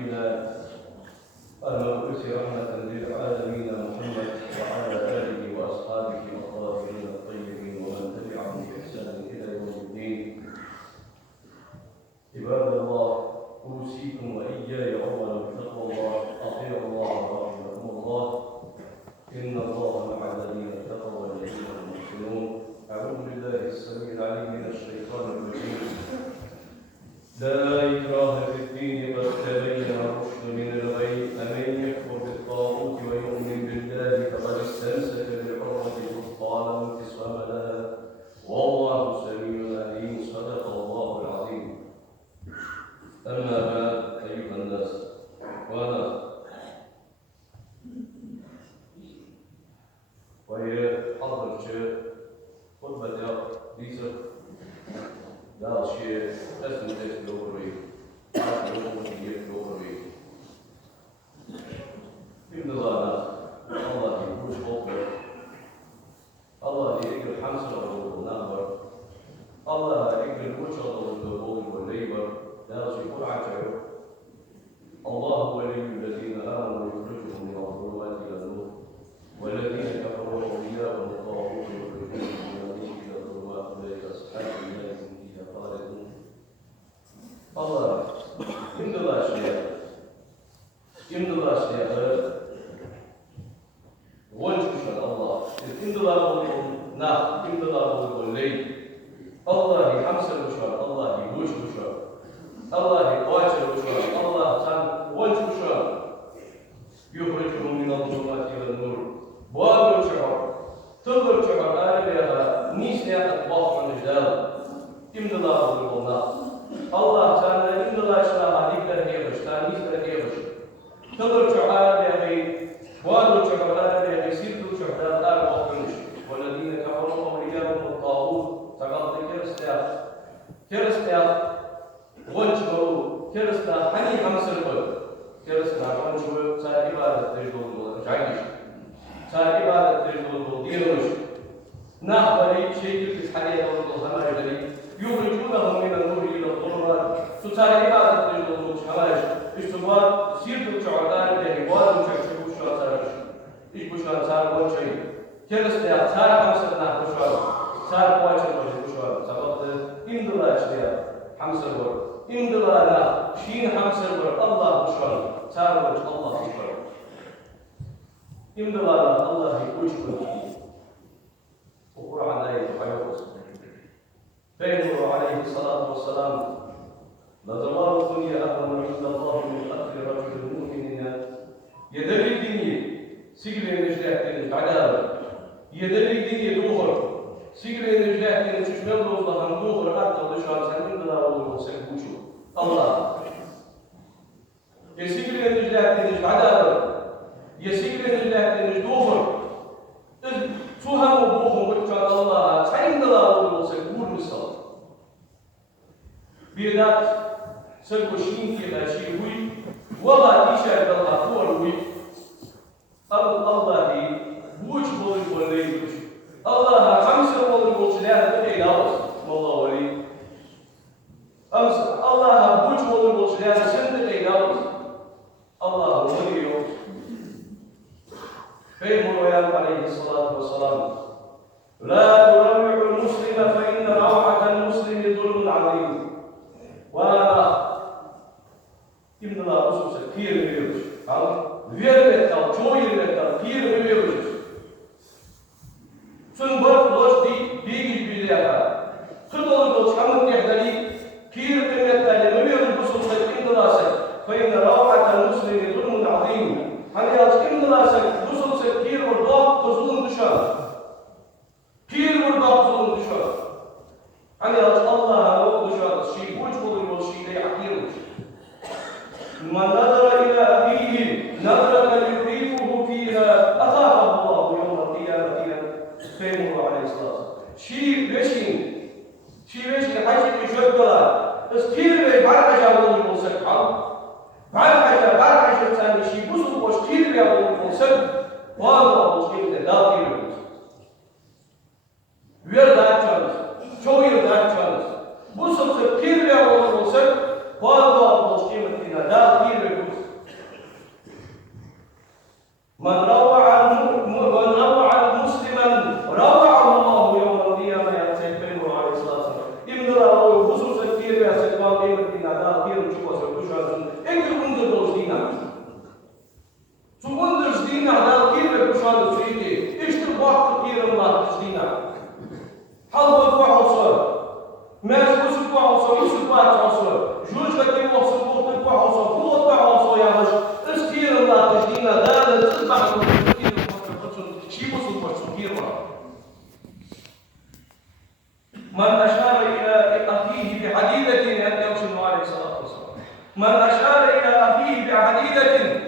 نبينا المبعوث رحمة للعالمين محمد وعلى آله وأصحابه الطاهرين الطيبين ومن تبعهم بإحسان إلى يوم الدين. عباد الله، أوصيكم وإياي أولا بتقوى الله. أطيعوا الله رحمكم الله، إن الله مع الذين اتقوا والذين هم محسنون. أعوذ بالله السميع العليم من الشيطان الرجيم. لا إكراه في الدين قد تبين الرشد من الغي، فمن يكفر بالطاغوت ويؤمن بالله فقد استمسك بالعروة الوثقى لا انفصام لها، والله سميع عليم. صدق الله العظيم. أما بعد، أيها الناس، وهي حضرتك خطبة ديزر لا شيء اسم دوري دوري ابن الله يقول خطبة الله يقول حمسة ونهر الله يقول وجهه والدخول والليبر لا شيء عجب. الله ولي الذين آمنوا يخرجهم من الظلمات إلى النور، والذين كفروا أولياءهم الطاغوت يخرجونهم من النور إلى الظلمات، أولئك أصحاب النار هم فيها خالدون. الله imdala şeye وجهك الله imdala na imdala ley Allah hamsa وشر الله وجهك الله واجهك الله كان وجهك يخرجهم من الظلمات إلى النور. بوابل شعر تقدر شعر آلبها نيسيات أطباق من الجدال imdala الله كان imdala شعر عليك لهيبش تانيس لهيبش تقدر شعر آلبها بوابل شعر آلبها سيرت شعر آلبها منش، والذين كفروا أولياءهم الطاغوت تقضي كرستيا وجهه كرستا حني همسر قل كرستا وجهه صار عبادة تجدون جايش صار عبادة تجدون دينوش نخبري شيء تسحري دون هماري يخرجونهم من النور إلى الظلمات صار عبادة تجدون هماري استوار سيرت شعدان به وادم شعشبو شعر إيش بشار صار وجهه كرستا صار همسر نخ بشار صار وجهه بشار سبب imdala şeye hamsır var. İmdalana şiin hamsır var. Allah buşar. Çağırmış Allah buşar. İmdalana Allah'ı uçkur. Bu Kur'an ayeti hayırlısı. Peygamber aleyhissalatu vesselam لَزَوَالُ الدُّنْيَا أَهْوَنُ عِنْدَ اللّٰهِ مِنْ قَتْلِ رَجُلٍ مُؤْمِنٍ يَدَلِّ الدِّنْيِ سِجْلِنِ جَهْتِنِ عَدَابًا يَدَلِّ الدِّنْيِ دُوخَرْ سيجري نجاح نشمل الله هندوخ حتى ولشان سنين دلاله سيبوشو الله يسيجري نجاح عدالة يسيجري نجاح نجدوخر سوهم وبوخم وشان الله سنين دلاله سيبوش بالصلاة بيدات سيبوشين كذا شيء وي ولا يشاهد الله فور وي الله بوش بوش بولي بوش الله خمسة والله بوشلاه تبي داوس والله ولي خمسة الله بوش والله بوشلاه سنت تبي داوس الله ولي فيقول عليه الصلاة والسلام لا تروع المسلم فإن روعة المسلم ظلم عظيم. وأنا ابن الله رسول كثير بيوش قال ويربط قال شوي يربط كثير بيوش sun bor dost digi bilya khudol do chamut yahdali kir kemetali mabiyul busul indalasa fa inna rawat al-muslim dhulmun azim. hani az indalasa busul se kir bor do zulm düşer kir bor do zulm düşer hani az Allah o düşer şey buç olur o şeyde akir man nadara ila ahihi nadara yurifuhu fiha akhafa Allah yawm al-qiyamah. Peygamber aleyhisselam şiir veşin hacı şöyle eskir ve barkacalı olsa kal barkaca sen şiir bu boş kir ve olsa vallahi bu şekilde dağıtıyor. Ver dağıtıyoruz. Çoğu dağıtıyoruz. Bu sözü kir ve olsa vallahi bu şekilde dağıtıyor. Hakikat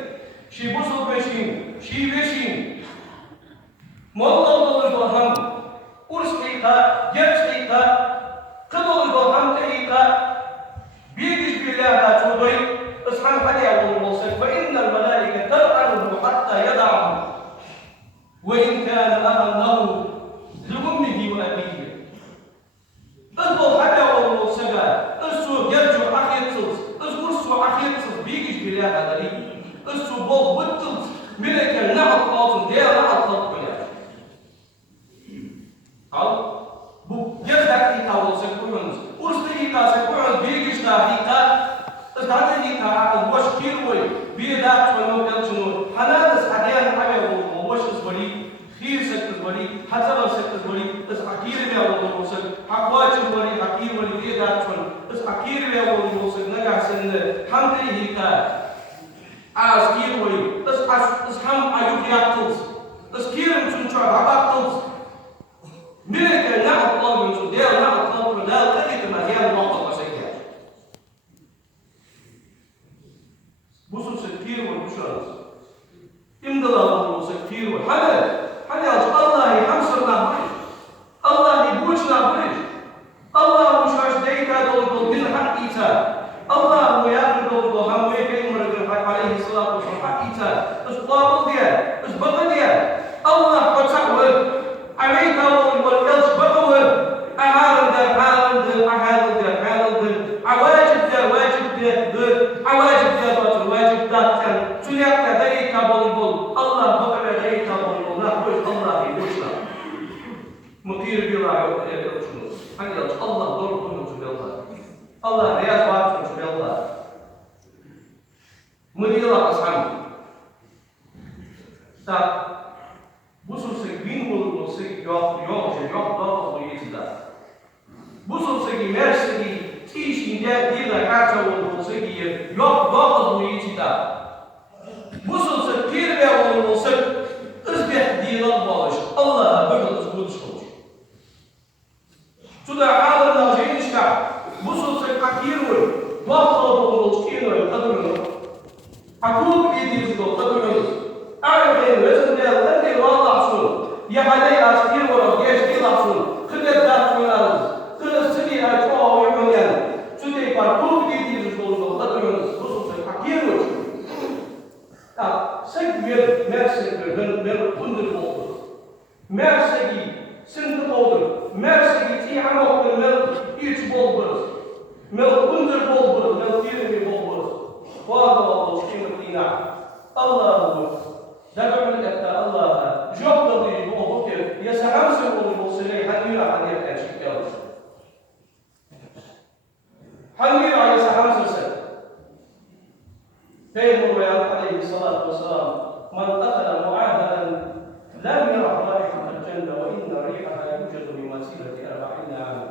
şi busul beşin, şi beşin. Molla olur doham, urskika, gerçkika, kıl olur doham teika. Bilgiz billah çudoy, ıshan hadiya olur olsak ve innel melaike ter'anuhu hatta yada'ahu. Ve in kâne ahan lahu لأمه وأبيه. اذكر حاجة والسجا، اذكر جرجو أخيتس، اذكر سو أخيتس بيجي بلا هذري، اذكر بول بطلت ملك النعم قاطن ديا نعم قاطن. أو بو جردك يتاول سكونز، ورستي كاسكونز بيجي شتاهيكا، استعدي كا وش كيروي بيدات ونو كلشنو، حنادس حديان حاجة ووش اسبري. خير سكت ولي، حسب سكت ولي، بس أكير بيا ولي موسى، حقواج ولي، حكير ولي بيدات شون، بس أكير بيا ولي موسى نجح سن حمدي هيكا، أكير ولي، بس حم أيوب يأكلز، بس كير من شو عباكلز، ملك نعم الله من شو ديال نعم الله من دال كذي ما ديال الوقت مسكيا، بوسو سكير والبشرات، إمدلا الله سكير والحمد. الله يحمسنا بريش، الله يبوشنا بريش، الله مش ديكا دول من حق إيتا، الله وياخذ دول هم ويكين مرد عليه الصلاة والسلام حق إيتا، بس قابل ديا، بس بقى ديا، الله فتحوه، عليك والقلش بقوه، أهالد عواجب واجب داتن، تليك ديكا بول، الله بقى ديكا بول. الله يبوشنا مطير بيلا يقولون حاجة الله دور كله في الله الله رياض واقف في الله مدير أصحاب تا بوسو سكين بول سك يوم ضاق ويتدا بوسو سكين مرسكي تيش إنجا ديلا كاتشا وول سكي يوم ضاق ويتدا بوسو سكين بيا سك أصبح دين الله الله بقول تقول شو تدا عالم ناجين إشكا بوسو سكاكيرو باطل بقول كينو يقدرون أقول بيدي زدو قدرون أعرفين وزن ديال أنتي والله شو يا حدي أشكير ولا جيش كذا شو خدت دات من الأرض خدت سدي أجوا ويمنيان تدي بقول بيدي زدو قدرون بوسو سكاكيرو سيد مرسك من wonderful مرسكي سنت بولدر مرسكي تي عمق من إيش بولدر من wonderful بولدر من تيرني بولدر فاضل الله شكيم الدينا الله دعوا من الله جوب ضدي بولدر يسحب سبول الموصلي حنيرة حنيرة أشكال حنيرة يسحب سبول فيقول عليه الصلاة والسلام من قتل معاهدا لم يرح رائحة الجنة وإن ريحها يوجد بمسيرة 40 عاما.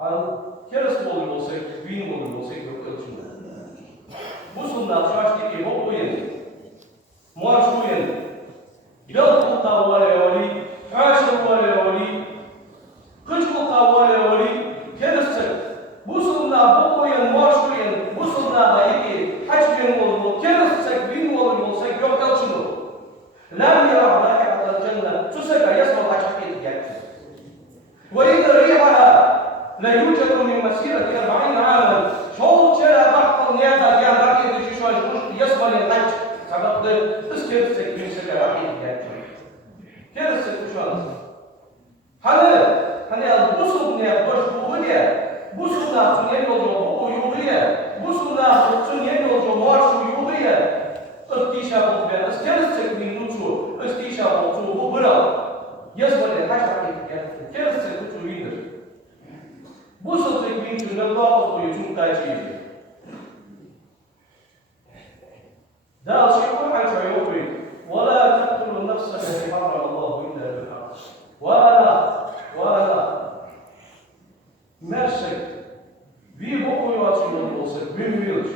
Han kerstbollen wil zeggen, wienbollen wil zeggen ook ultimo. Moesten dat zoals die opgroeien, maar groeien. Welkom dat wali, huisje wali, kutschel dat wali, kersten. Moesten dat opgroeien, maar groeien. Moesten dat bij حجم كرسك بين والموسيقى يقول شنو؟ لم يرى رائحة الجنة تسقى يسمع حاجة الجنة وإن ريحها لا يوجد من مسيرة 40 عاما شو شرع ضغط النيابة ديال رأي الجيشوان يسمع للحج سبب بس كرسك بين سقى رائحة الجنة كرسك شو هذا البصر نيابة وش بوهية بصر ناس نيابة ويوهية بصرنا سنين والجمهور يوغيا استيشاب بين استرسك من نوتو استيشاب تو ببرا يسمى الحاجة كرسك تو وينر بصرك من الله ويجون تاجيب ده شيء عن شيوخي ولا تقتلوا النفس التي حرم الله إلا بالحق ولا مرشك bir boku açılmalı olsa bilmiyoruz.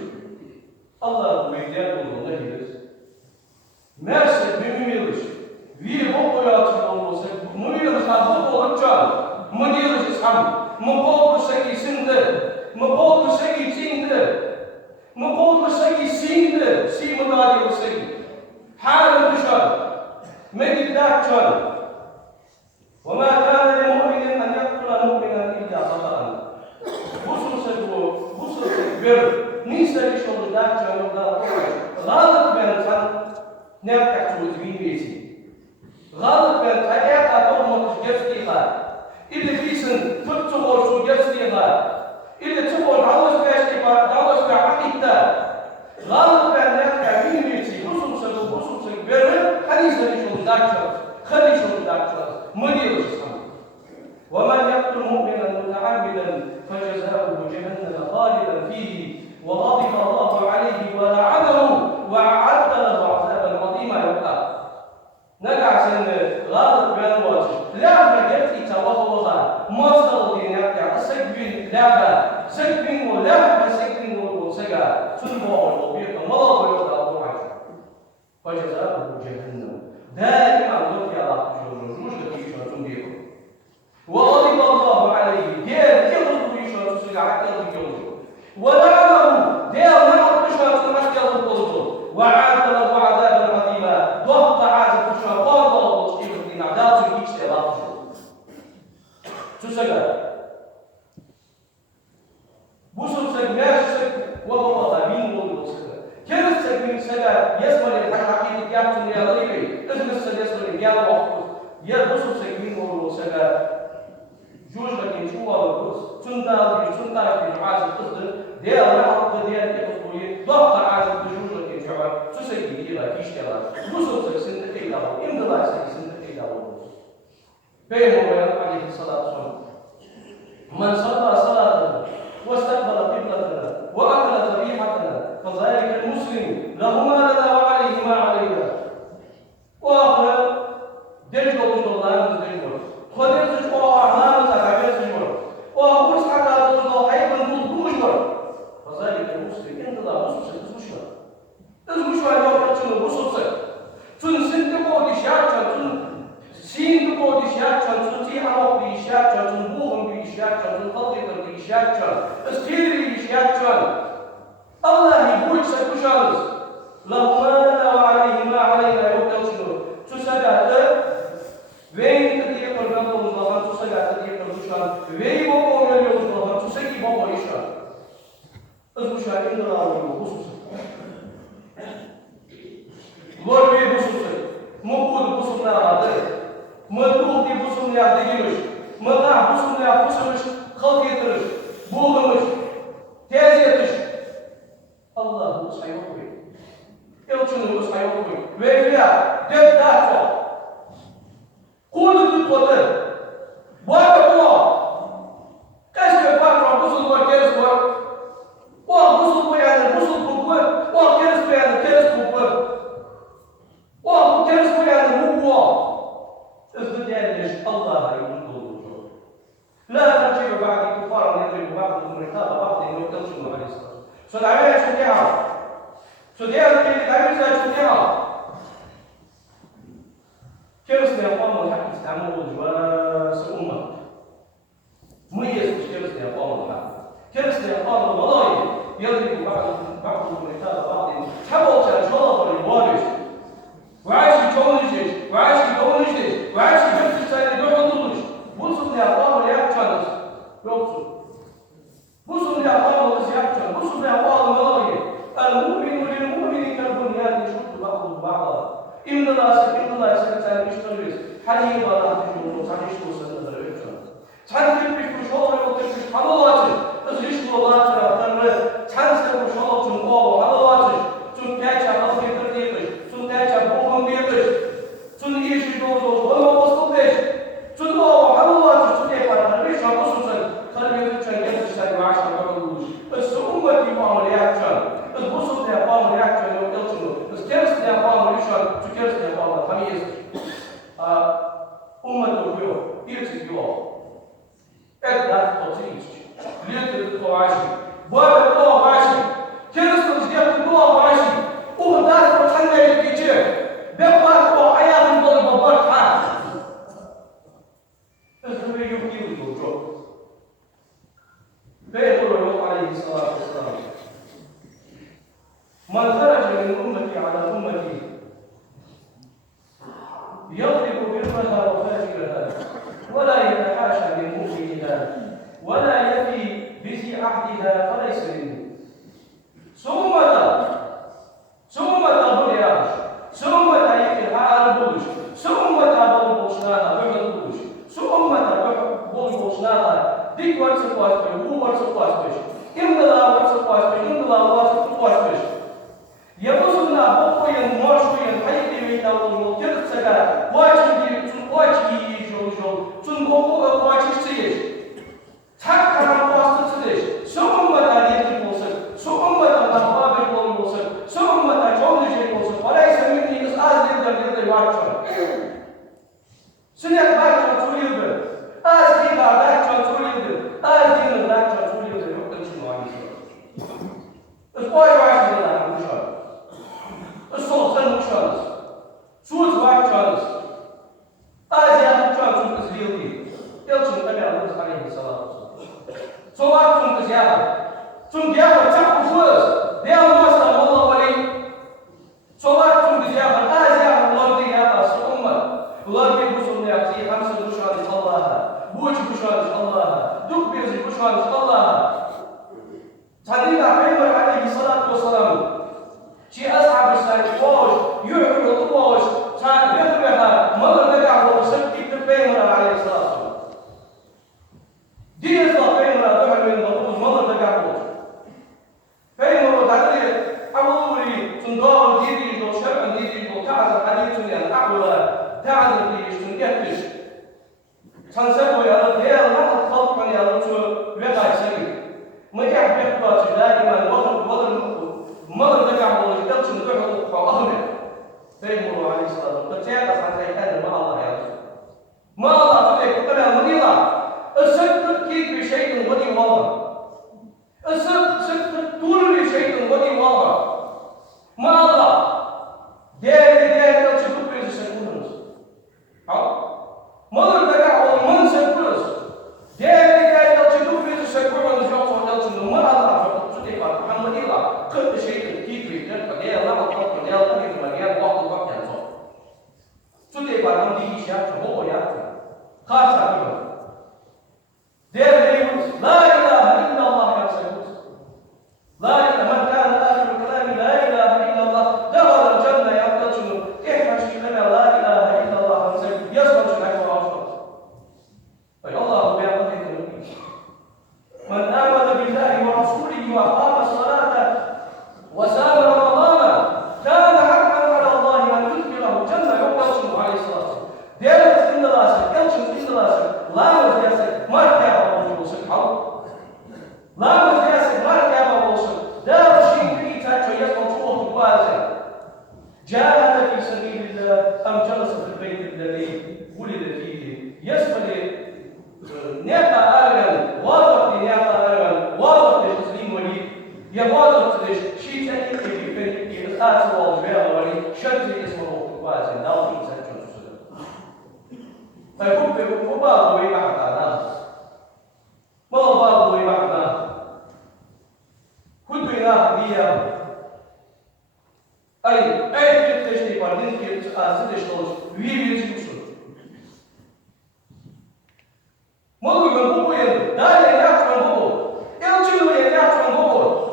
Allah bu medyat olduğuna gideriz. Merse bilmiyoruz. Bir boku açılmalı olsa bilmiyoruz. Hazır olacak. Bilmiyoruz ham. Mabok segi sindir. Mabok segi sindir. Mabok segi إلا سي مضاري وسي حال بشر مجد داكشن وما كان لمؤمن أن يقتل مؤمنا إلا خطأ بصر بر نيسا يشغل داكشن ولا غلط بين نفتح تودين بيتي غلط بين تأيات أمك جفتيها إلا فيسن فتوه شو جفتيها إلا تقول دعوة عقيدة غالب بأن يفتح بين بيتي بصر بر خليسا يشغل داكشن خلي شغل داكشن مدير الشمس ومن يقتل مؤمنا متعمدا فجزاؤه جهنم خالدا فيه وغضب الله عليه ولعنه وأعد له عذابا عظيما يبقى نقع سن غالب بين واجب لا يأتي توهوها مصدر دين يقع سكبين لا سكبين ولا سكبين وسجا تنبوع الوبيق مرض ويقع عجب فجزاؤه جهنم دائما نطيع الله وغضب الله عليه ديال يغضب يشهد سجع يغضب ولعنه ديال نعرف يشهد سمحك يغضب وعاد له عذابا عظيما ضغط عازف يشهد قرض وشيخ الدين عذاب يكيش إغاظ سجع بوسم سجماش وهو غابين وضو سجع كيف سجمين سجع يسمى للحقيقة يعطي يا غريبي إذن السجع يسمى للجامع يا بوسم سجمين وضو سجع جوج لكن شو هو القدس سنتا في عاش القدس ديال الحق ديال القدسوية ضغط عاش الجوج لكن شو تسجل كذا كيش كذا بوسم سجن كذا إن الله سجن كذا بينه وبين عليه الصلاة والسلام من صلى صلاة واستقبل قبلتنا وأكل ذبيحتنا فذلك المسلم له ما لنا وعليه ما علينا وآخر دجل الله دجل خدمت شقوا أعلام تكابير سجور وأقول حتى تقول حيبا نقول فذلك المسلم إن الله مسلم تزوجوا يوم تشنو مسلم تنسنت قودي شاكا سين قودي شاكا تنتيها قودي شاكا تنبوهم قودي شاكا تنقضي قودي شاكا استيري شاكا الله يقول سكوشانس له ما لنا وعليه ما علينا يوم تشنو تسدى وين تدير قربان الله تسجع تدير قربان وين بابا يلي الله تسجي بابا يشان أزوجها إن الله وخصوصا لوربي خصوصا مقود خصوصا هذا مدوق دي خصوصا يا دينوش مدع خصوصا يا خصوصا خلق يترش بوغمش تازيتش الله سيوقي يوتشنو سيوقي وين فيها دبداتو كل القدر وقوة كشف بعض الرسل وكيرس والرسل بيان الرسل بقوة وكيرس بيان كيرس بقوة وكيرس بيان هو ازدياد الله يقول لا تجيب بعد كفار يضرب بعضهم رقاب بعض ويقتلون عليه الصلاة سدعي شجاع سدعي كي تعمل شجاع كيف سيقوم الحق استعمال جواس أمة ميز كيف سيقوم الحق كيف سيقوم المضايق يضرب بعضهم رقاب بعض تحول شرط الوارث وعاش يتونجش وعاش يتونجش وعاش يجلس الثاني بيحضرش بوصل لأقوام رياكشنز يوصل بوصل لأقوام رياكشن بوصل لأقوام المضايق المؤمن للمؤمن كالبنيان يشد بعضهم بعضا إن الله سكتان يشتغل حالي ولا تجون تعيش وسط الرياكشن تعرف كيف شغل وكيف حلوات تزيش والله تعرف شغل تنقو حلوات تنتاج على الطريق تنتاج بوهم بيقش تنيش دوزو ولا وصلتش تنقو حلوات تنتاج على الرياكشن خصوصا خلي يتشن يتشن معاش الحلوش السؤال دي ما رياكشن البصل ده قام رياكشن وكلشنو الكيرس ده قام رياكشن تكيرس ده قام خميس الكيو يرتكيو أدنى تطيش ليت الطواشي باب الطواشي كيرس تجيب الطواشي وهدار فتحنا يكيجي بقى وعيال الضرب ببرحة الزبي يكيو الوجود فيقول النبي عليه الصلاة والسلام من خرج من أمتي على أمتي يضرب برها وفاجرها ولا يتحاشى من مؤمنها ولا يفي بذي عهدها فليس مني. ثم تبرع ثم تأكل على البوش ثم تبربوشناها بمدوش ثم تبربوشناها ديك ورسقواش هو ورسقواش إمدلا ورسقواش إمدلا ورسقواش يبصنا بقوين مرشوين حيث يتولون ترسكا واجي جوجو تنبوكو واجي سيش تاكرا واستسيش ثم تأكل بوسك ثم تبربوش بوسك ثم تجولج بوسك وليس مني أزل يدر واجن سنة واجن توليد أزل واجن توليد أزل واجن توليد يقدر شنو عندي القوي واجن لا مشان السلطان مشان سوز واجن أزل واجن تزيلي يلزم تبع الله عليه الصلاة والسلام سواء تزيادة تزيادة تعبوا فوز ديال المسلم والله ولي سواء تزيادة أزل الله ديال الأمة الله بيبصر يعطي خمسة بشهادة الله بوش بشهادة الله دك بيرزي بشهادة الله تحديدا عمر عليه الصلاة والسلام شيء أصعب السنة واش يعمل الواش كان يذبحها مرة نقع وسكت تبين عليه الصلاة والسلام دين الله بين دعاء من الضبوط مرة نقع بين تعدي أولي تنظر ديري لو شرع ديري لو تعز حديث يعني أحوال تعز ديري تنجحش تنسبوا يا رب يا الله الخلق من يا رب وقع سيء ما يحب يحبط دائما وضل مرة نقع ويقدرش نقعد وأهمل بينه عليه الصلاة والسلام تتعاطى عن هذا مع الله يا رب ما الله عليك أنا مريضة الصدق كيف بشيء ودي والله الصدق طول بشيء ودي والله ما الله دير تشوف بيز سكونس مرة نقع ومن سكونس دير تشوف بيز سكونس جوه جالس ما الله تدي بعد محمد الله كل شيء كيف بيجرب دير لا أطلق دير لا يفهم دير وقت ينزل تدي بعد من دي شيء هو يعرف خاصة كمان دير لا إله إلا الله يا سيدي لا إله من كان آخر كلامي لا إله إلا الله دخل الجنة يقتل إحنا شيخنا لا إله إلا الله يا سيدي يسمع شيخنا وعشرة أي الله بيعطيك من آمن بالله ورسوله وأقام الصلاة وسام رمضان كان حقا على الله أن يدخله الجنة يقتل عليه الصلاة والسلام دير إن الله سيد إن الله سيد لا يزيد ما كان لا مجلس ما كان موصل لا شيء في تاجر يسمع صوت واسع جاهد في سبيل الله أم جلس في البيت الذي ولد فيه يسمع نعطى أرغن واضح نعطى أرغن واضح لتسليم ولي يواضح شيء ثاني في الآت والجبال ولي شد اسمه واسع لا في تاجر فيكون بعض ويبحث عنه ما بعض ويبحث عنه كنت إله بيا أي تشتري بعدين كي أزيد شلوش ويبي يشوفه ما هو يبغى بقول ده ينافع بقول يلجيله ينافع بقول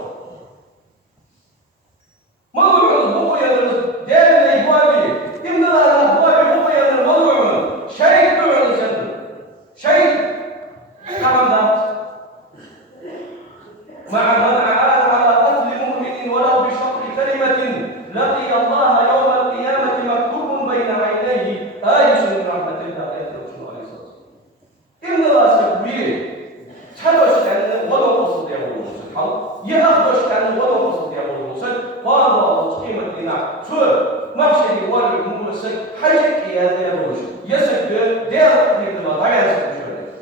ما هو يبغى بقول ده اللي يبغى إن الله يبغى بقول ما هو شيء بقول شيء كمان ده مع من أعان على قتل مؤمن ولو بشطر كلمة لقي الله يوم القيامة مكتوب بين عينيه آية من رحمة الله آية الرسول عليه الصلاة والسلام إن الله سبحانه تحبش كأنه ولو قصد يا أبو المسلم يأخبش كأنه ولو قصد يا أبو المسلم قال الله قيمة لنا شو ماشي يوري المسلم حاجة كيادة يا أبو المسلم يسك دير من الله لا يسك شوية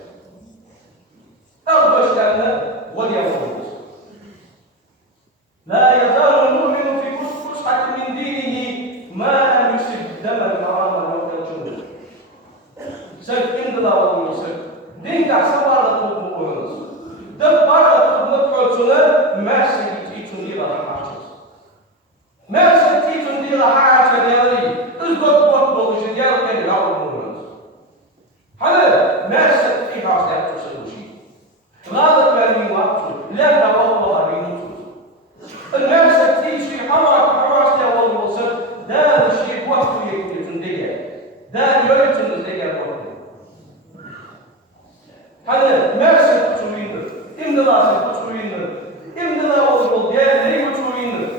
أخبش كأنه ولي أبو المسلم لا يزال المؤمن في فسحة من دينه ما لم يسب دما حراما أو كالجنود. سب إن الله ويسب دين كعسبارة تقوم دبارة تقوم سنة ما سيجي تنير على الحاجز. Där görüntünüz degan bo'ldi. Qani mersi kuchuyindir. Imdilasi kuchuyindir. Imdila bo'ldi, yani kuchuyindir.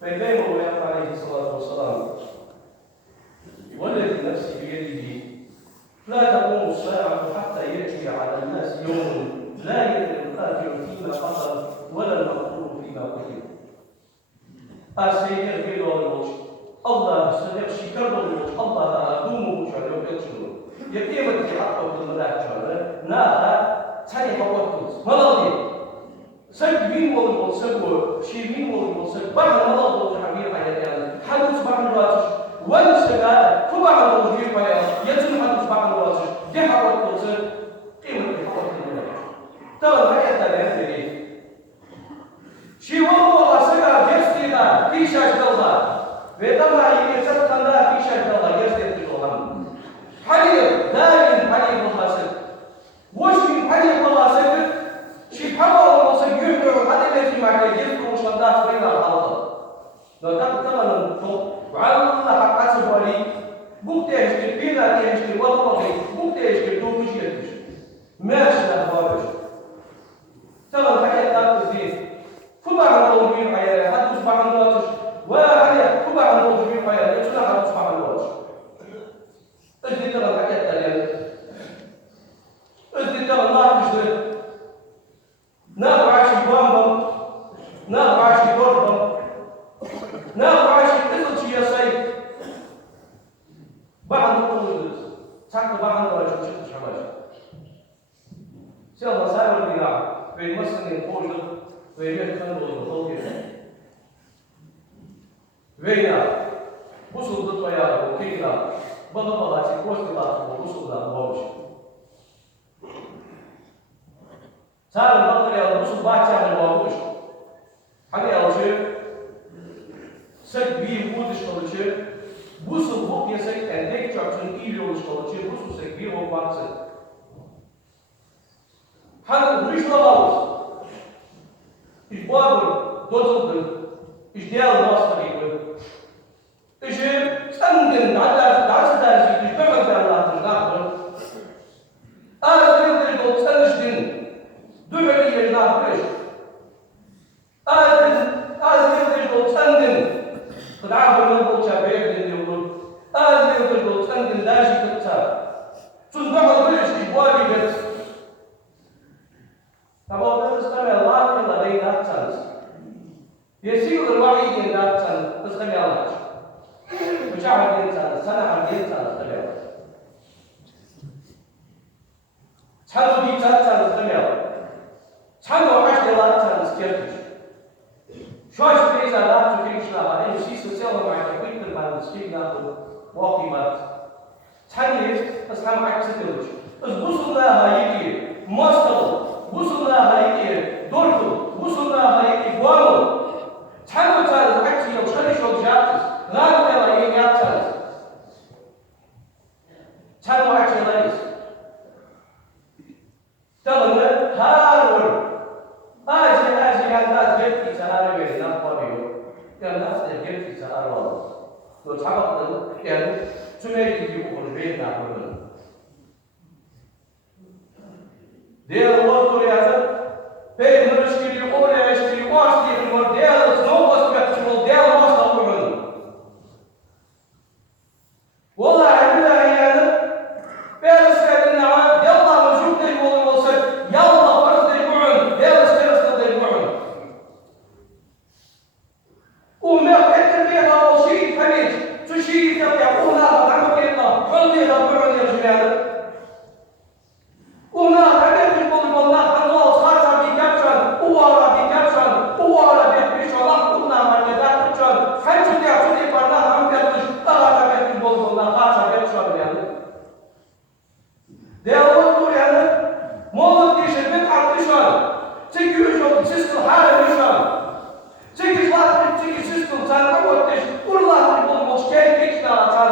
Peygamber aleyhissalatu vesselam والذي نفسي بيده لا تقوم الساعة حتى يأتي على الناس يوم لا يدري القاتل فيما قتل ولا المقتول فيما قتل. أسير في الوجه الله سيخشي كرب الوجه الله أقوم بوجه يقتل يقيم الحق والملاك ناها تاني حقوق ملاذي سب مين والله سب شيء مين والله سب بعد ملاذ وحبيب حياتي حدث بعد الوقت والسبب طبعا الوجه فيا يتم حدث بعد الوقت دي حقوق الوجه قيمة حقوق الملاك ترى حياتي هذه شيء والله سبب جسدنا في شاشة الله ويطلع يكسب كندا في شاشة الله جسد الله حليب دائم حليب الله سب وشي حليب الله سب شيء حمل الله سب يهدر حتى يجي معك يجيب وش الله بين الأرض لو تقدر الطب وعلى الله حسب ولي بوكتاج بينا تاج والله بوكتاج دوبش يدش ماشي لهواش ترى الحياة تقصدين طبعا الوجه حياة حد سبحان الله وعليه طبعا الوجه حياة يطلع على سبحان الله أجل ترى الحياة تالي أجل ترى الله تشتري نابع عشي بامبم نابع عشي بوربم نابع عشي قصد شي يا سيد بعض القول ساعة بعض الرجل شكل شمال سيلا الله سائر البناء بين مسلم فوجد ويمكن الخلق وينا وصل ضطويا وكيلا بضبطات كوستلات ووصل لأبوش صار البطل وصل باكر الأبوش حتى أوشي سك بي وودش كلشة وصل فوق يسك عندك تركشن إيلوش كلشة وصل سك بي هو باكر هذا مش لواوس Ich glaube, dort ich der Master ich standen da ich kann da nach alles wird dort stehen du wirst hier nach alles wird dort standen da haben wir dort in alles wird dort standen da ich zum Beispiel ich glaube jetzt طبعا تستمع الله إلا بين أحسن يسير الوعي إن أحسن تستمع الله مشاعر الإنسان سنة الإنسان تستمع 찬우 뒤차찬 쓰며 찬우 하시라찬 스케치 쇼시 페이자라 주킹시라 에 시스 셀러마이트 퀴크만 스티그나도 워킹만 찬이 사람 악스들지 무슨 나하이기 머스터 무슨 나하이기 돌고 무슨 나하이기 고아로 찬우찬 악시요 처리쇼 잡스 나한테만 얘기하잖아 찬우 악시라이스 Tamanı harur. Acil yandan gelip içeri verin yapıyor. Yandan gelip içeri alıyor. Bu çabuktan yani tümey gibi bunu verin yapıyor. Diğer ordu yazı peygamber işleri oraya işleri başlıyor. Bu diğer sınavı yapıyor. Diğer başlıyor. Vallahi billahi yani Peygamberin namı yallah mevcut değil olsa yallah farz değil mu'un Peygamber değil mu'un. وما حتى بها شيء حديث شيء يقولها عمك الله خلي ربعون يا جماعه وما حدث يقول والله الله خاصه بكبشن وورا بكبشن وورا بكبش الله كنا ما تدعشن حتى يعطي برنا هم كبش طلع بكبش والله خاصه بكبشن يعني ده هو يعني مولد ديش البيت عطشان تيجي يشوف سيستم حاله يشان تيجي لا تيجي سيستم صار قوتش والله تقول مش كيف كيكنا صار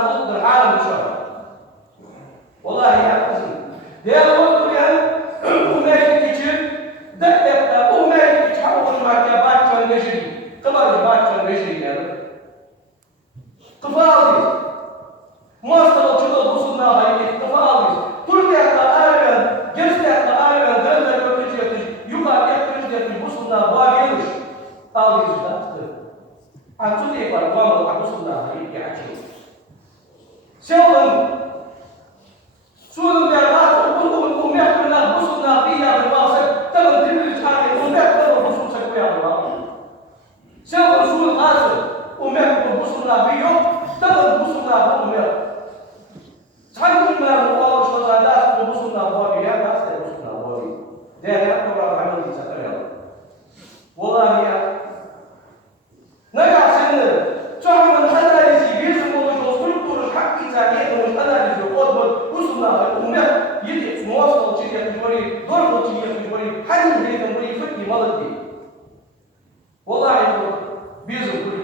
按这一块，我们还不是那一点情。小人，说人家那我们那不是那不一样的方式，这个地域差异，我们不是成不样的吗？小人说的他是，我们不是那没有，这个不是那不没有。产品们我说啥的，不是那我的，也不是那我的，这样不然他们就怎么样？我那里啊，那个是呢，专门看待一些为什么说水果的产品在里头看待的时候，我不是那我们一点我说今天说的，多少今天说的，还是那种没分地方的地，我那里说为什么不理？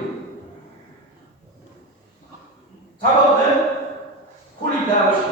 差不多不理他不行。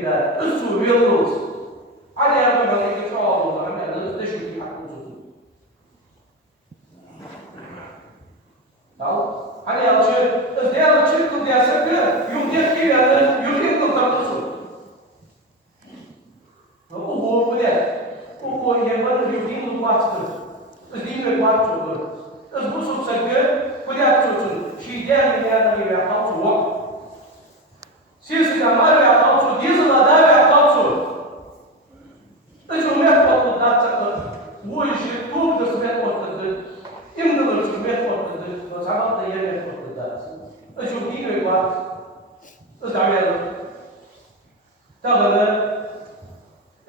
كده اسمه يلوز على يا بابا اللي يتعاطوا معنا لازم تشوف في حقوقهم نعم على يا شيء ده شيء كده يا سكر يوم يحكي أنا يوم يكون ترقصوا هو كده هو يبغى يدين الواتساب يدين الواتساب البوسو سكر كده تشوفون شيء ده اللي أنا يحطوا سياسي عمال يحطوا ديزل هذا يحطوا الجمهور يحطوا ده ويجي طول السمات وقتها إمنا السمات وقتها بس عمال طيار يحطوا ده الجمهور يقعد الزعيم تغلى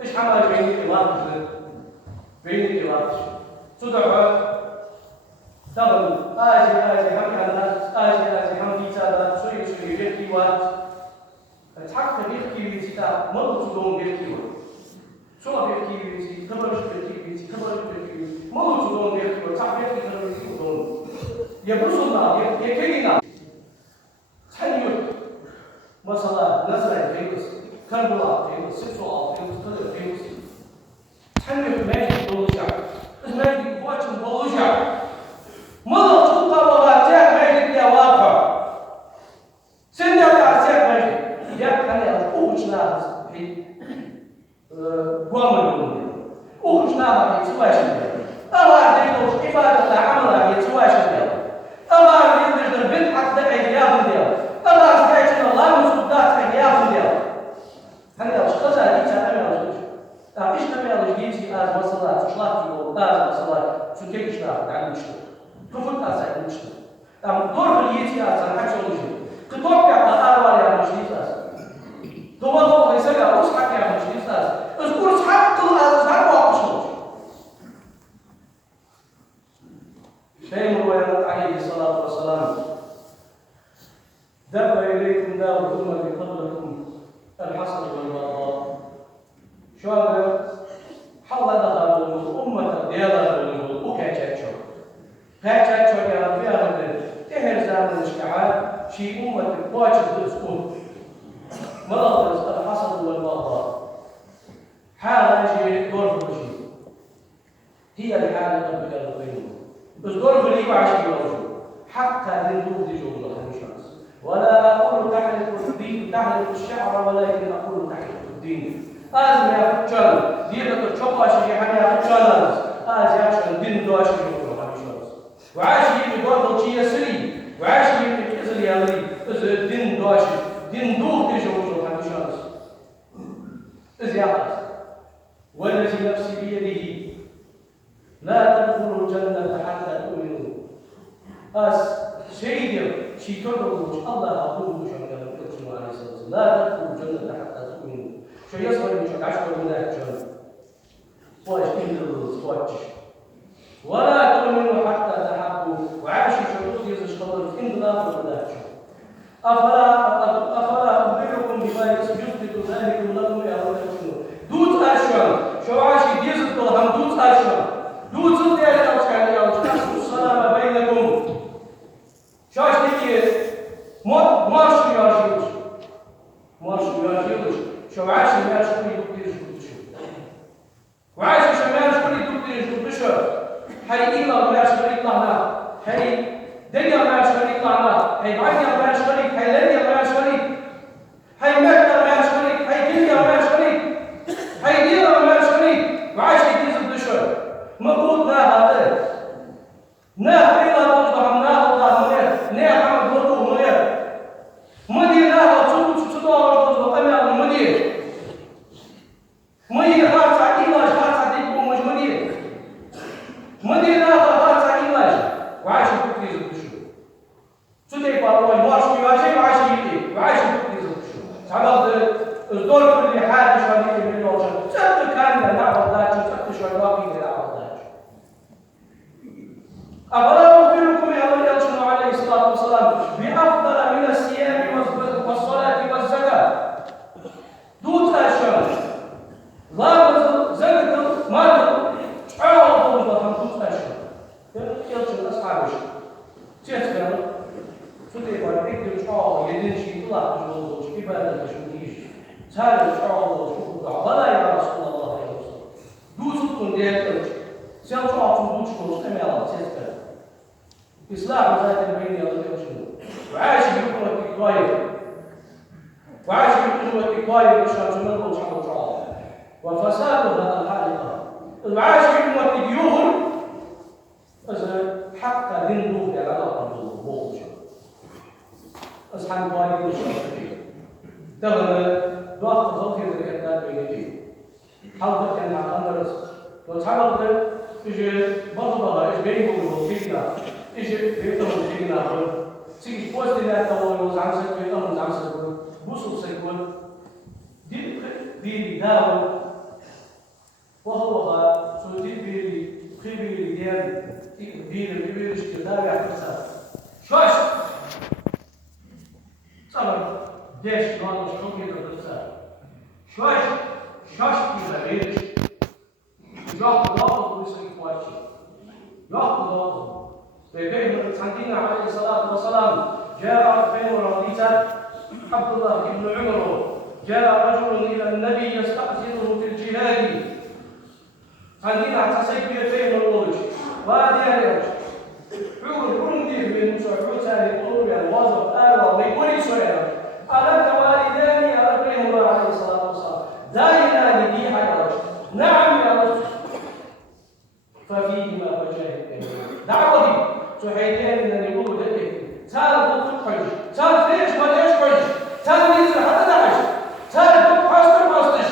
إيش عمل بينك واحد بينك واحد صدق تغلى آجي هم كذا آجي هم كذا شوي بيحكي واحد تحكي بيحكي بيتا ما بتقولون بيحكي شو بيحكي بيتي كبر بيحكي بيتي كبر بيحكي ما بتقولون بيحكي تحكي بيحكي كبر بيحكي يبرزنا يكينا تحيل مثلا نزل فيروس كربلاء فيروس سبسوا فيروس كذا فيروس تحيل ماجي بولوجيا ماجي بواتش بولوجيا ما تقطع وغاتيا ماجي يا واقع سنة تعسيا ماجي يا كان أوجنا في قوامنا أوجنا في سواشنا أما دينوش إفادة عملها في سواشنا أما يدرس البنت حتى أيام ديال أما سكايتنا الله مسودات أيام ديال هذا أشخاص هذه تعمل إيش تعمل جيتي آز مصلات شلاكي وآز مصلات شو كيف شلاك تعمل شو كفر تاسع مشتو دور اليتي آز أنا حكي وجه كتوقع قطار يا مشتي آز دوّر ليس لا أصحك يا مشتي آز أذكر أصحك الآز هذا وقشوش شيء عليه الصلاة والسلام دب إليكم دار الأمة قبلكم الحسن والبغضاء شو هذا؟ حل دخلوا الأمة ديالها وكاتشو كاتشو يا فيها تهر زمن الشعار شيء أمة واجب تسكت مرض الحسن والبغضاء حالة دور الرجل هي الحالة قبل القيوم بس دور فريق عشان يوجد حتى ندوب دي جملة خمسة ولا أقول تحلف الدين تحلف الشعر ولكن أقول تحلف الدين لازم يا فتشان دينا تشوف عشان يحمي فتشان عشان دين دو عشان يقول خمسة وعاشي يقول ضجية سري وعاشي يقول يالي الدين دو عشان دين دو دي جملة خمسة زيادة والذي نفسي بيده لا تدخلوا الجنة حتى تؤمنوا سيدي شيكروا الله أقول شكرا لكم عليه الصلاة والسلام لا تدخلوا الجنة حتى تؤمنوا شو يصبر من شك عشر من الجنة واش واش ولا تؤمنوا حتى تحبوا وعاشوا شروط يزشطون إن لا تؤمنوا أفلا أخبركم بما يثبت ذلك لكم يا رب دوت أشهر شو عاشي ديزل هم دوت أشهر دوت صدق يا أشهر يا أشهر السلام بينكم شاش تيجي مارش يارجيوش شو عاشي مارش كل دكتور شو وعاشي شو مارش كل دكتور شو هاي إلا مارش كل طلعنا هاي دنيا مارش كل طلعنا هاي بعديا مارش كل هاي لنيا مارش كل هاي مكة مارش كل هاي دنيا مارش كل هاي دينا مارش كل وعاشي ديزل بشر مقود هذا نه إلا تجدهم نه الله نه حمد وضوء مدير نه تدور أمام مدير خاصة إيلاج خاصة تكون مش مدير نه خاصة إيلاج وعايش بكريز بشو سودي بارو المارش يواجه وعايش بكريز بشو تعرض الدور كل حاجة شوية من الوجه سبت كان نعرض ذات سبت شوية باقي نعرض ذات أفلا أخبركم يا رسول عليه الصلاة والسلام بأفضل من الصيام والصلاة والزكاة دوت أشهر لا زكاة مال تعالوا بالله دوت أشهر يلشون أصحاب الشهر تذكر سودي وارد تعالوا يدين شيء طلع جوز كيف هذا شو تيجي سهل تعالوا شوفوا بلا يا رسول الله يا رسول دوزو كونديت سيان تعالوا دوزو كميلا تسكر إصلاح ذات البين يا رسول وعاش بكم التكواير وعاش بكم التكواير مشان تمنوا سبحانه وتعالى وفساد هذا الحالقة وعاش بكم التكيوهر إذا حق دينه على الله بوش أصحاب الوالد والشيخ تغنى وقت صوتي ذكرنا بيني حاول كان عقلنا رس وتحاول تجي بطبعا إيش بينهم وفينا إيش بينهم وفينا تيجي بوست لا تقول زعم سكون زعم سكون بوصل سكون دي داو وهو شو دي بيري ديال بيري اشتغال يحتسب شوش صار ديش نوع شو كده بتصير شوش كده بيرش ياخذ لفظ ويسوي فواشي ياخذ لفظ بين سيدنا عليه الصلاه والسلام جاء بين رضيتا عبد الله بن عمر جاء رجل الى النبي يستأذنه في الجهاد سيدنا اعتصيب بين الروج وهذه الروج عمر كل مدير من مسعود ثاني يقول يا الوظف آل ويقول سؤال ألك والدان يا ربي الله عليه الصلاة والسلام دائما لدي حياة نعم يا رب ففيهما وجاهد دعوتي تحيدين أن يقولوا لك تعال تحج تعال فيش ما ليش حج تعال ننزل حتى نعش تعال تحج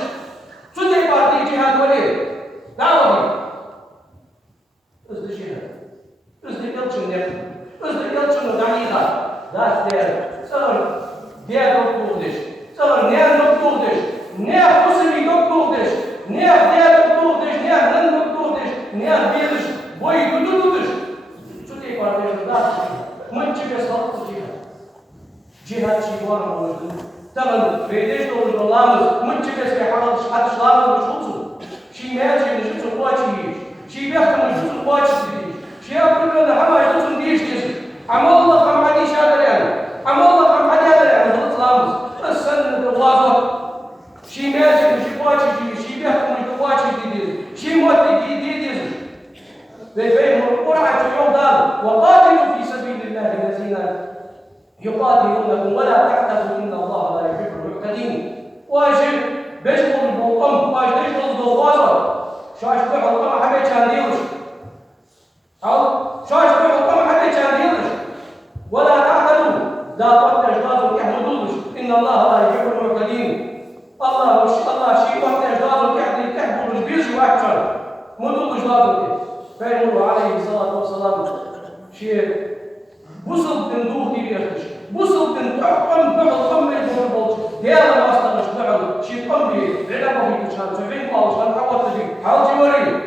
تدي بعدي جهاد وليه دعوتي That's there. So, there don't do this. So, near don't do this. Near possibly don't do this. Near there don't do this. Near none don't do this. Near there is boy to do this. So, they are there. That's much best help to jihad. Jihad شيوان موجود. طبعا بيدش دول الغلامس much best حد شلامه وشوفه. شي ماشي نشوف واجي. شي بيحكم نشوف واجي. شي أقول له حما يشوف ديش ديش. عمل الله كم حدي شادر يعني عمل الله كم حدي هذا يعني ضد لامس السنة الوظف شيء ماشي شيء واجي شيء بيحكم واجي دي شيء موت دي بيفهم القرعة يوم دار وقاتلوا في سبيل الله الذين يقاتلونكم ولا تعتدوا إن الله لا يحب المعتدين واجب بيشغل بالقم واجب يشغل بالوظف شاش بيحط قم حبيت شانديوش أو شاش بيحط قم حبيت شانديوش ولا تعتدوا لا تجدادوا كحدودش إن الله لا يحب المعتدين الله شيء وقت تجدادوا كحدودش بيجي أكثر مدود جدادوا فيقول عليه الصلاة والسلام شيء وصل تندوه دي بيختش وصل تنتحكم بحكم الجمهور ديالا ما استغش دعوا شيء قمبي علمه في كشان سبعين قاوش كان حوات تجي حاول جواري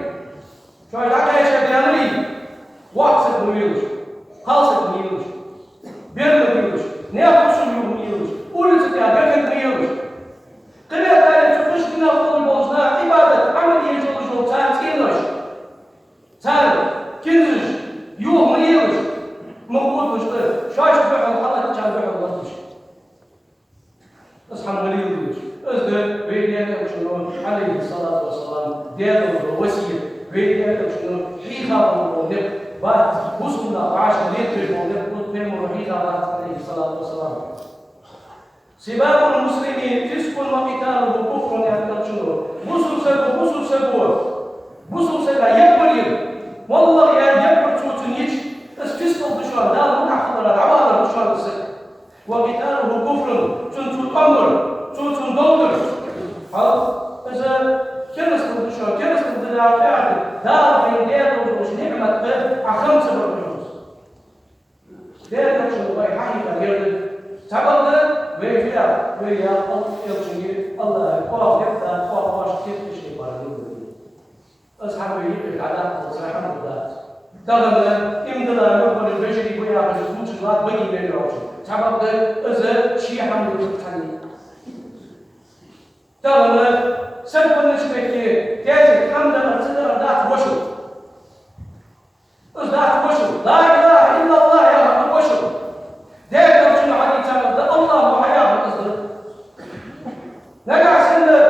شو العقل يا شيخ ديالي واقصد ميلوش خالصد ميلوش بيرد ميلوش نياقص ميلوش قولت يا بيرد ميلوش قلت أنا تخش من أفضل البوزنا عبادة عملية جوجو تانتينوش تان كنزش يوم ميلوش موجود مش شايف بحر حلقة كان بحر وضش اصحى مليوش ازدر بيديك شنو عليه الصلاة والسلام ديالو الوسيل بيديك شنو حيخا ونق بعد وصلنا وعاش ليت ونق قلت بهم حيخا عليه الصلاة والسلام سباب المسلمين فسق وقتال وكفر يعتقد شنو بوصل سبوا يكبر والله يا يكبر توتنيش فسق بشوار لا متحفظ العوالم بشوار السك وقتاله كفر تنتو قمر تنتو دولر إذا كنست بشوار كنست بدلا فعل دار بين دير وش نعمة خمسة بالجوز دير شنو باي حقيقة غير تعبنا ويفيا الله قاف يبدا قاف واش كيف شيء بارد أصحابي يبقى على صراحة مدات تغلب إمدنا نقبل البشري ويا بجسمه شغلات بقي بين الرجل تعبد إذا شيء حمل الثاني تغلب سبب النشبكي تاجي حمد الأرض ذات وشو ذات وشو لا إله إلا الله يا رب وشو ده يرجع عليه تعالى الله وحياه الأصل نجع سنة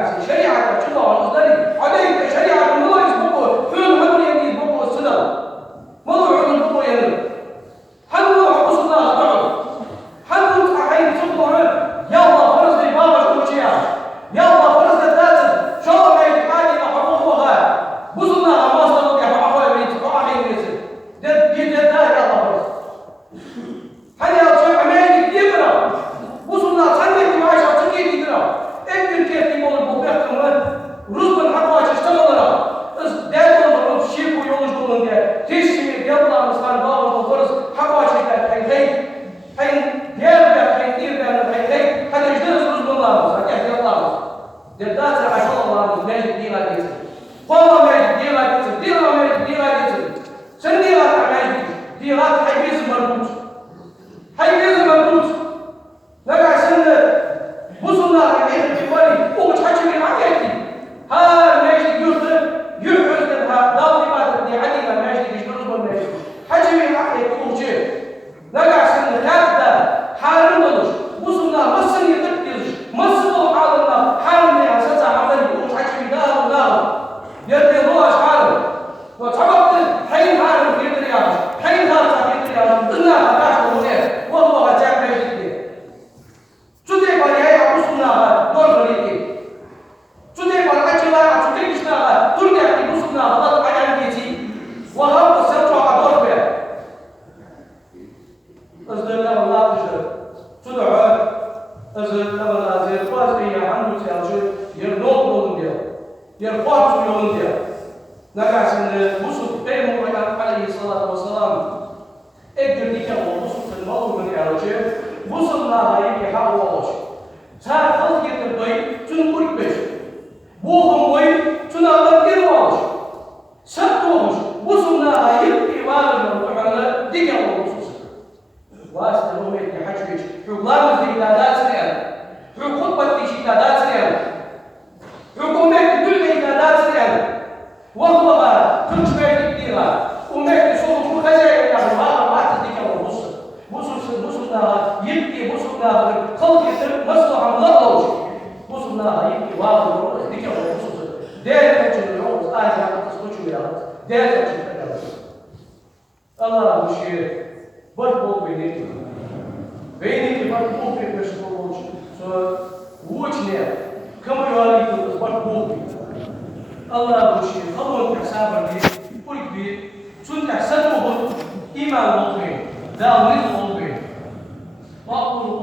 نقاسي شريعة شو أصدري عليك شريعة الله يسبقه حلو هذول يجي يسبقه السنة موضوع يسبقه يعني حلو حبسنا تعب حلو عين سبقه يلا فرز لي بابا شو شيء يلا فرز الداتن شو ما يتعالي حقوقها بصنا ما صاروا يحققوا يتقاعدين يصير ده جد ده يلا فرز هل يا شيخ عمالي يقرأ بصنا تنك معاش تنك يقرأ إنت كيف يقول البوبيات كمان رزق حقواش اشتغل بس دائما بقول شيء ويقولش بقول ده تيجي يلا مثلا بابا فرز حقواش هي ديار هيدير هي هذا يجلس رزق الله بس هيك يلا ده داتر عشان الله ماجد دي لا يصير والله ماجد دي لا يصير دي لا ماجد دي لا يصير سندي لا ماجد دي لا حيز مربوط حيز مربوط نرجع سنة وصلنا عليه في بالي ومش حاجة من حياتي ها ماجد يحرز لها داوي ما تبني عليها ماجد يشتغل بالماجد حاجة من حياتي وشيء نرجع سنة كابتا حارم ولش وصلنا مصر يتكتلش مصر وحالنا حارم يا أساسا عملي ومش حاجة من دار ونار يدي الله حارم وتعبت حين حارم في الرياض حين هذا في الرياض إنها هداش ونير والله هجاك ماجد Today, by the Musuna, normally. Today, by the Achila, today, Krishna, Turkey, Musuna, not identity. What happened to Central Adorbe? As the level of to the earth, as the level of the first day, a hundred years, you're not known there. You're far too young there. Nagas in the Musul, Paymo, alayhi salatu wasalam. Eggernika, or Musul, and Malum, and Musulna yake hawa wash. Ta khalqi tabay tun kurbesh. Bohum way tun abadir wash. Sabtu wash. Musulna yake wala mu'ala diga wash. Wasta hum yake hajwich. Hukumat ijtadat siriyal. Hukumat ijtadat siriyal. Hukumat dul ijtadat siriyal. Wahwa tunjbay dira. Umek sulu khazay ya ma diga wash. Musulna يبكي وصلنا خلق مصلحة الله وصلنا يبكي واضح ذيك وصل ده تجي اليوم آخر تصبح يا ده تجي الله مشي برضو بيني برضو في مشروع سو وجهنا كم يوالي برضو الله مشي خلوا حسابا لي كل بيت سنت حسابه إيمان الله ده ولد الله وأقول